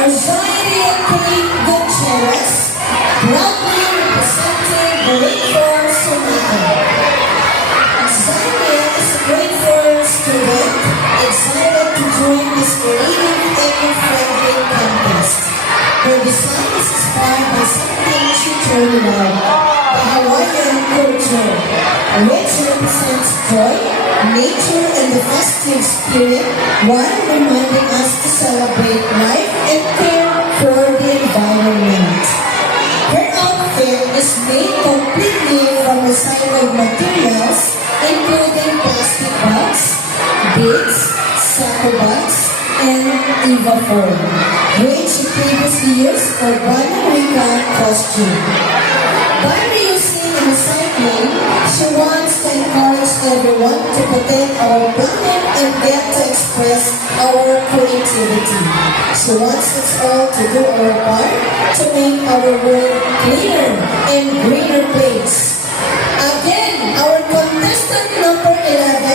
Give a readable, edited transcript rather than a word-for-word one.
Rosario Kate Gutierrez, proudly representing grade 4 Sonata. Zania is a grade 4 student excited to join this creative eco-friendly contest. Her design is inspired by something she truly loved, the Hawaiian culture, which represents joy, nature, and the festive spirit, while reminding us to celebrate life and care for the environment. Her outfit is made completely from recycled materials, including plastic bags, beads, soccer bags, and Eva foam, which she previously used for Bana Rica costume. By reusing and recycling, she wants to encourage everyone to protect our planet and get to express our creativity. She wants us all to do our part to make our world cleaner and greener place. Again, our contestant number 11